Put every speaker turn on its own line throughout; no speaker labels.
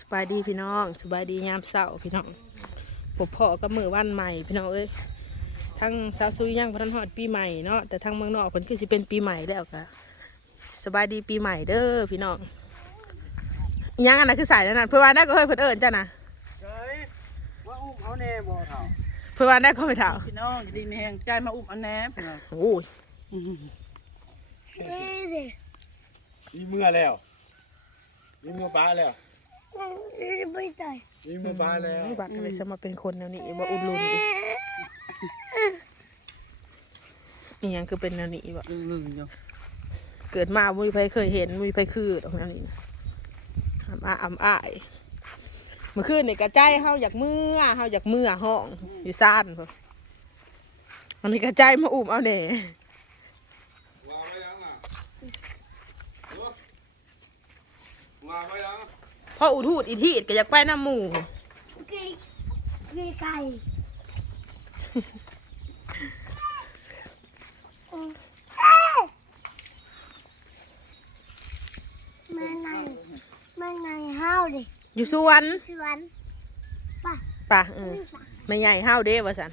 สบายดีพี่น้องสบายดียามเช้าพี่น้องปบพ่อกับมือวันใหม่พี่น้องเอ้ยทั้งสาวซุยยังพันหอดปีใหม่เนาะแต่ทั้งเมืองนอกเพิ่นคือสิเป็นปีใหม่แล้วกะสบายดีปีใหม่เด้อพี่น้องอิหยังอันนั้นคือสายนั่นนะเพื่อนว่าได้ก็เคยเพิ่นเอิญจ้ะนะ
เฮ้ยว่าอุ้มเอาแน่บ่เท่า
เพื่อนว่าได้ก็ไปถาม
พี่น้องอย่าดีมีแหงใจมาอุ้มอันแนบ
โอ้ย
มีเมื่อแล้วมีเมื่อป้าแล้ว
ไม่ได้
มีเมื่อป้าแล้ว
บักอะไรจะมาเป็นคนแนวนี้บ่อุ่นลุนอีกอิหยังคือเป็นแนวนี้บ่
อืมอยู่
เกิดมามุ้ยไผเคยเห็นมุ้ยไผคือตรงนั้นนี่นะอำอาอำอายเมื่อคืนนี่กระจายเฮาอยากมือเฮาอยากมือห้องอยู่ซ่านพุ่นมันนี่กระจายมาอุ้มเอาแหน่
ว่าไปยังอะว่าไปยัง
พออุทูดอีทีดก็อยากไปน้ำหมู่
ไก่ไก่มาในมาในห้าวดิ
อยู่สวน
สวนป่ะ
ป่ะเออไม่ใหญ่เฮาเด้ว่าสัน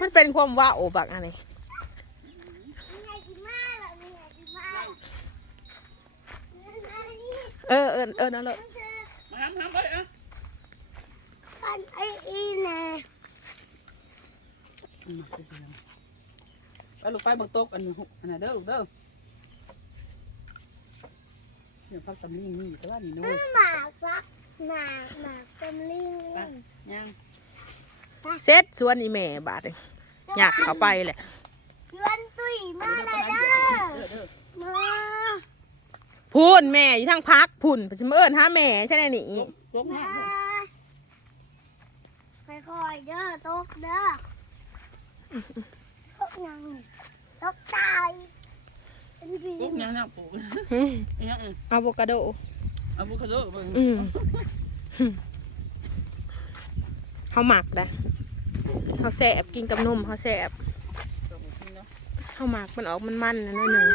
มันเป็นความว่าโอบักอันนี้
มีไงกินมาหรอมีไงกินมา
เออเออเออนั่นเลย
มาห้ามห้ามไปอะ
ปันไออีแน่
ไปลูกไปบักตกอันนี้อันนั้นเด้อลูกเด้อเดี๋ยวพักตำลิงนี่แต่ว่านี่น้อย
หมากฟักหมากหมากเป็นลิง
ยัง
เซ็ตสวนอีแม่บาดเลยอยากเข้าไปแหละ
ยวนตุ้ยมา
เด้อ
เลย
เด้
เด้อ
อเด้อ
มา
พูนแม่อยู่ทั้งพักพุ่นไปสิมาเอิ้นหาแม่ใช่ไหมนี่
ตก
มา
น้ำ
ค่อยๆเด้อตกเด้อตกยังตกตายเป็นผี
ตกยังน้ำปู
อืม
ยัง
อะโวคาโด
อะโวคาโดเบิ่ง
อืมเขาหมักนะเขาแสบกินกับนมเขาแสบเขาหมักมันออกมันมันๆนะหนิดหนึ่ง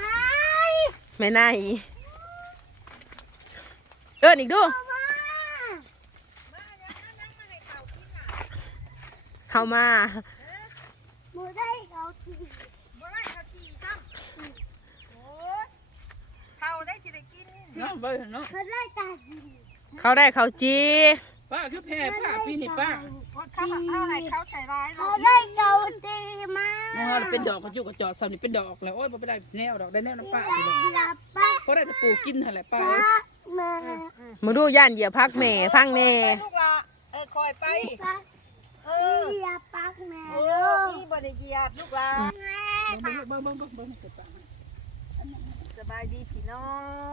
ไม่น่าอีเอิ้นอีกดูเข้ามา
หมูได้เขาที
น้ำไปเนาะ
เขาได้ตาดี
เขาได้เขาจี
ป้าคือแพ้ป้าพี่นี่ป้า
เขาเท่าไหร่เขาใส่ร้ายเขาได้เขาตีมา
โอ้โหเป็นดอกกระจุกกระจอกสาวนี่เป็นดอกแล้วโอ้ยบ่ไปได้แนวดอกได้แนวน้ำป้าอยู่เลย
ดับป้า
ก็ได้แต่ปูกินหั่นแหละป้า
ป้ามา
มาดูย่านเหยียบพักแม่ฟังแน่
ลูกละเออคอยไป
ป้า
เออ
เรียปักแม่
โอ้
ลูก
พี่บริเกียดลูกละ
แม่
เบิ่งเบิ่งเบิ่งเบิ่งเบิ่งเบิ่ง
สบายดีพี่น้อ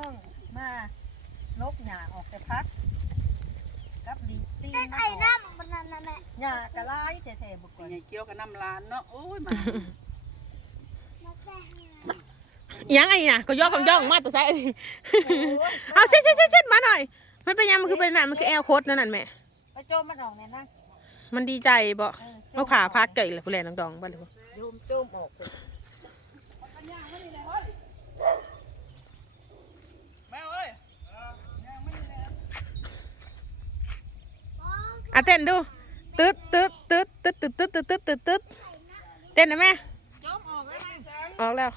ง มานกหยาออกแต่พัก กับดีตีน
ได้
มา
ไข่
ออก
น้ำมันนั่นน่ะแม่
หยากระไล่แท้ๆบุกก่อน
ใหญ่เกี่ยวกับน้ำลานเนาะโอ้ยมา
มาแก้ให้
อิห ยังไงน่ะก็ย่อของย่องมาตัวใส่เอาเซ็ตเซ็ตเซ็ตเซ็ตมาหน่อย มันเป็นยังมันคือเป็นน่ะมันคือแอลโคดนั่นน่ะแม่
ไปโจมมันออกเนี่ยนะ
มันดีใจบ่
เออโจ
มาผ่าพักเกยเลยผู้แลน้องดองบ้านเลย
โยมโจมออกเลย
แม่เอ้ย
อะเต้นดูตึ๊ดตึ๊ดตึ๊ดตึ๊ดตึ๊ดตึ๊ดตึ๊ดตึ๊ดตึ๊ดเต้นนะแม่
โจมออกเลยนะ
ออกแล้ว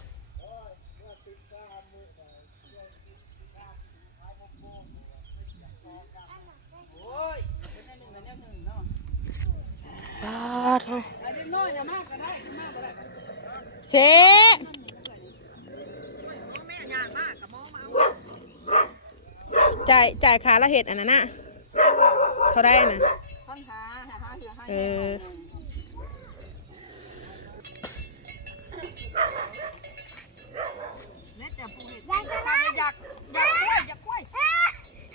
ป้า
โท
เส
จ่ายจ่ายขาละเห็ดอันนั้นน่ะเท่าไรน่ะ
เอ
อ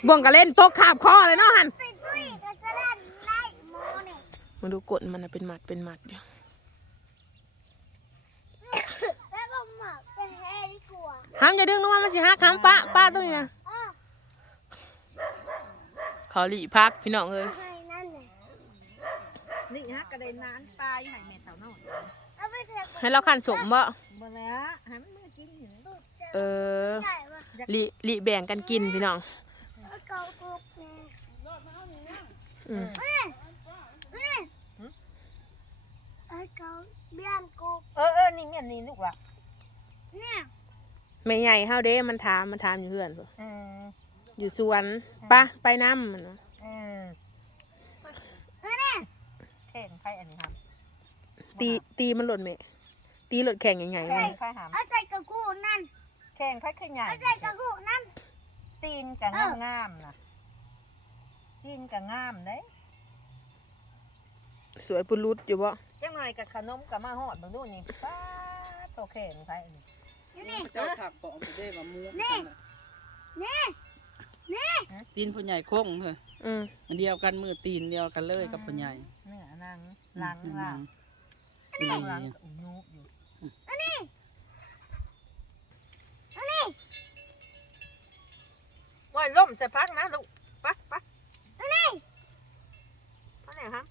บ่วงก็เล่นตกขาบคอเลยเนาะหั
น
มาดูกดมันน่ะเป็นหมัดเป็นหมัดอยู่
แล้วก็หมักไปแห่ดีกว่า
ห้ามจะดึงลงมามันสิฮักห้ามป้าป้าตัวนี้นะ
อ้อ
เขาหลีพักพี่น้องเอ้ย
ให้นั่นเลย
นี่ฮะกระเด็นนานปลายให้แม่เต่าน้อย
เอาไปเถอะ
ให้เราขันสมบ่
บ่แล้วให้มันมือกินอยู่
ตุ๊ดเจอ
เออ
ใหญ่ว่ะ
หลีหลีแบ่งกันกินพี่น้อง
เอาเกากุกแม่
อืม
ไอ้ เขาเบี้ยนกู
เออเออนี่เมียนนี่ลูกละ
เนี่ย
แม่ใหญ่เฮาเด้ มันถามมันถามอยู่เพื่อนพุ่น
เออ
อยู่สวนปะไปน้ำมันวะ
เออแข่งไพ่อันนี้ครับ
ตีตีมันหล่นแม่ตีหล่นแข่งใหญ่ๆ
แข่
มัน
งไพ่หาม
เอาใส่กระกูนั่น
แข่งไพ่ขึ้นใหญ่
เอาใส่กระกูนั่น
ตีนกับงามงามๆนะตีนกับงามเด้
สวยปุรุษอยู่บ่
จังหน่อยกับขนมกับมาหอดเบิ่งดูนี่ป้าโตแข่งไพ่อันนี้
อยู่นี่
เจ้าถักปอกไปได้มาม้วน
นี่นี่นี่
ตีนผู้ใหญ่โค้งเถอะ
อืม
อันเดียวกันมือตีนเดียวกันเลยกับผู้ใหญ่
เนื้อนังหลัง
อืม
หลัง
นี่
หลังกับอุ้ยูอยู่
อันนี้อันนี้
ว่าล่มจะพักนะลูกไปไป
อันนี้
ไปไหนครับ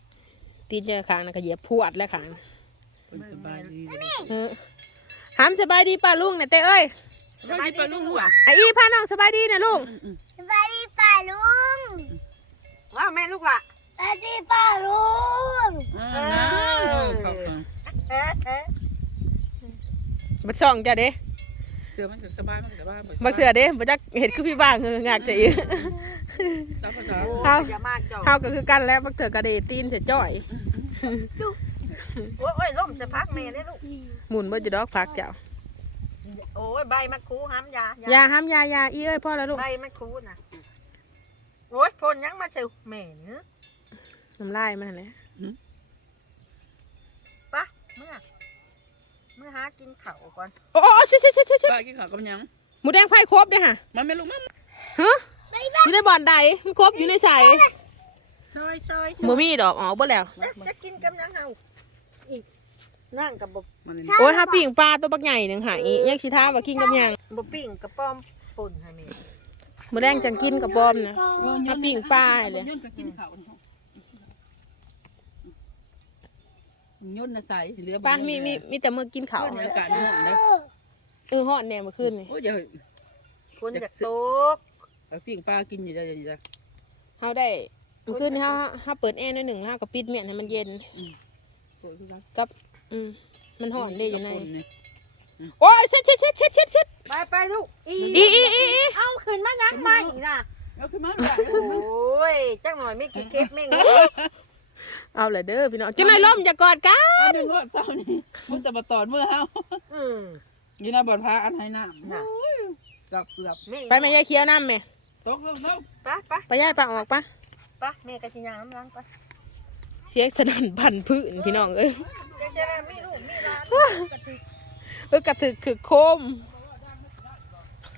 ตีนเจอขางนะก็เหยียบพวดแล้วขาง
เป็นสบายดีเลย
เออหามสบายดีป้าลุงเนี่ยเต้เอ้ย
สบายดีปะลุงลูกอะ
ไออีพาน้องสบายดีนะลุง
อืม
สวัสดีป้าลุง
ว่าแม่ลูกล่ะ
สวัสดีป้าลุง
อ่าน้ำขอบคุณ
เอ๊ะเอ๊ะ
บัดส่องจ้ะเด้
เสือมันก็สบายมันก็สบาย
บักเสือเด้บ่จักเห็ดคือพี่บ้างเงงากจะอีก
จับภาษา
โอ้
เอา
ยอย่ามาจ่อ
เฮาก็คือกันแล้วบักเสือกระเดตีนเสียจ้อย
โอ้ยโอ้ยล่มจะพักแม่ได้ลูก
หมุนบ่จะดอกพักเจ้า
โอ้ยใบมันคูห้ามยา
อย่าห้ามยายาอีเอ้ยพ่อแล้วลูก
ใบมันคูนะโอ้ยพ่นยังมาเจอแม่เนื้อ
น้ำลายมันนั่นแหละ
ปะเมื่อ เมื่อหากินข้าวก่อน
โอ้โอ้ชิชิชิชิชิ
ป้ากินข้าวกับยัง
หมูแดงไผ่ครบเด้อค่ะ
มันไม่ลูกมัน
ฮะอยู่ในบ่อนใดมันครบอยู่ในใส
ซอยซอย
บ่มีดอกอ๋อบ่แล้ว
จะจะกินกับยังเฮาอีกนั่งกับบบ
มันนี่
โอ้ยถ้าปิ้งปลาตัวบักใหญ่หนึงหายยังสิท้าว่ากินกับหยัง
บบปิ้งกับป้อมป่นให้แม่
หมูแดงจังกินกับปอมนะ ถ้าปิ้งปลาเลย
ย่นก็กินข้าวย่นน่ะใส่เหลือ
ป้ามีมีมีแต่มื้อกินข้าว
เพื่อนอากาศห่อนแล้ว
เออฮอดแน่เมื่อคืนนี่
โอ้ยเดี๋ยว
คนอยากโตก
เอาปิ้งปลากินอยู่จ้ะอยู่จ้ะ
เฮาได้เมื่อคืนนี่เฮาเฮาเปิดแอร์หน่อยหนึงแล้วเฮาก็ปิดเมียนให้มันเย็น
สวยคือกัน
กับ อืมมันห่อนได้อยู่ใน
คนี่
โอ้ยเช็ดเช็ดเช็ดเช็ดเช็ดเช็ด
ไปไปลูกอี
อีอีอีอี
เอาขึ้นมายังมาอีกนะ
เอาขึ้นมาหน่อย
โอ้ยจังหน่อยไม่กี่เก็บแม่งเลย
เอาเลยเด้อพี่น้องจังได๋ล่มอย่ากอดกัน
เอาหนึ่งรอดเศร้านี่มันจะมาตอนเมื่อเฮา
อืม
อยู่ในบ่อนพาอันให้น้ำ
น่ะ
โอ้ยเกือบเกือบ
แม่ง
ไปแม่ยายเขียวน้ำแม่
ตกแล้วแล้ว
ไปไป
ไปยายปะออกปะ
ไปแม่กะจิยางน้ำล้างไป
เสียงสนั่นพันพื้นพี่น้องเอ้ย
เดี๋ยวจะได้มีลูกมีหลานกะทิ
เออกระถึกคือโคม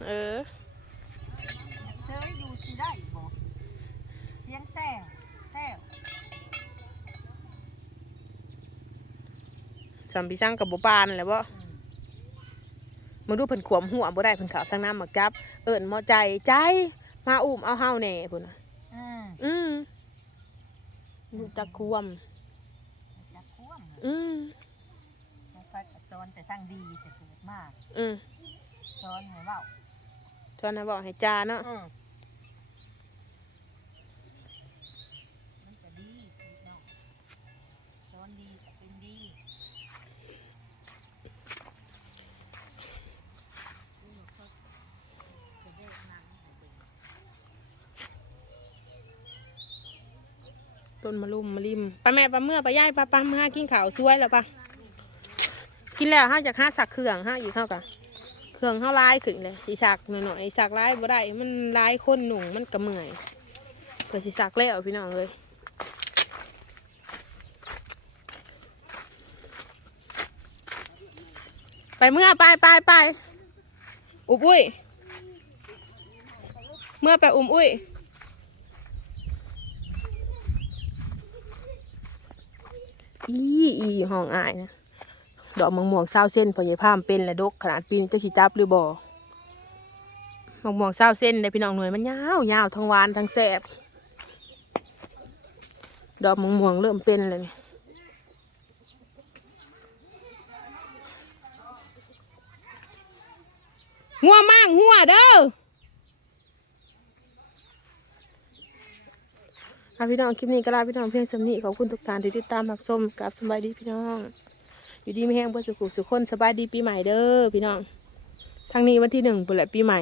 เออ
เธออยู่สิได้บ่เสียงแซ่วแซ่ว
สัมพิช่างกับบุปานแหละบ่
อืม
มึงดูเพิ่นขวมหัวบ่ได้เพิ่นขาวทางน้ำหมักจับ เอิ้นหมอใจใจ มาอุ้มเอาเฮาแหน่พุ่นน่ะ
อืม
อืมลูก จักควม
จะควม
อืม
สงสัยกับสอนแต่ทางดีแต่เกิดมาก
อืม
สอนให้เว้า
ตอนนั้นบอกให้จาเนาะ
อืมมันจะดีพี่น้องสอนดีก็เป็นดี
ต้นมะลุมมะลิมไปแม่ปลาเมื่อไปย่ายปลาปังมาหากินข้าวสวยแล้วปะกินแล้วห้าจากห้าสักเครื่องห้าอีกเท่ากันเครื่องเท่าลายขึ้นเลยสีสักหน่อยๆสักลายบ่ได้มันลายคนหนุ่งมันกระเมื่อยเผื่อสีสักแล้วพี่น้องเลยไปเมื่อไปไปไปอุบอุ้ย เมื่อไปอุ้มอุ้ย อีอีห้องอายนะดอกมะม่วงเศร้าเส้นพอยายพามเป็นและดกขนาดปีนจะสิจับหรือบ่มะม่วงเศร้าเส้นได้พี่น้องหน่วยมันยาวยาวทั้งหวานทั้งแสบดอกมะม่วงเริ่มเป็นเลยนี่หัวมากหัวเด้อ อะพี่น้องคลิปนี้ก็ลาพี่น้องเพียงสำนีขอบคุณทุกท่านที่ติดตามรับชมกับสบายดีพี่น้อง อยู่ดีไม่แห้งเพื่อสุขุสุขคนสบายดีปีใหม่เด้อพี่น้องทางนี้วันที่หนึ่งเป็นแหละปีใหม่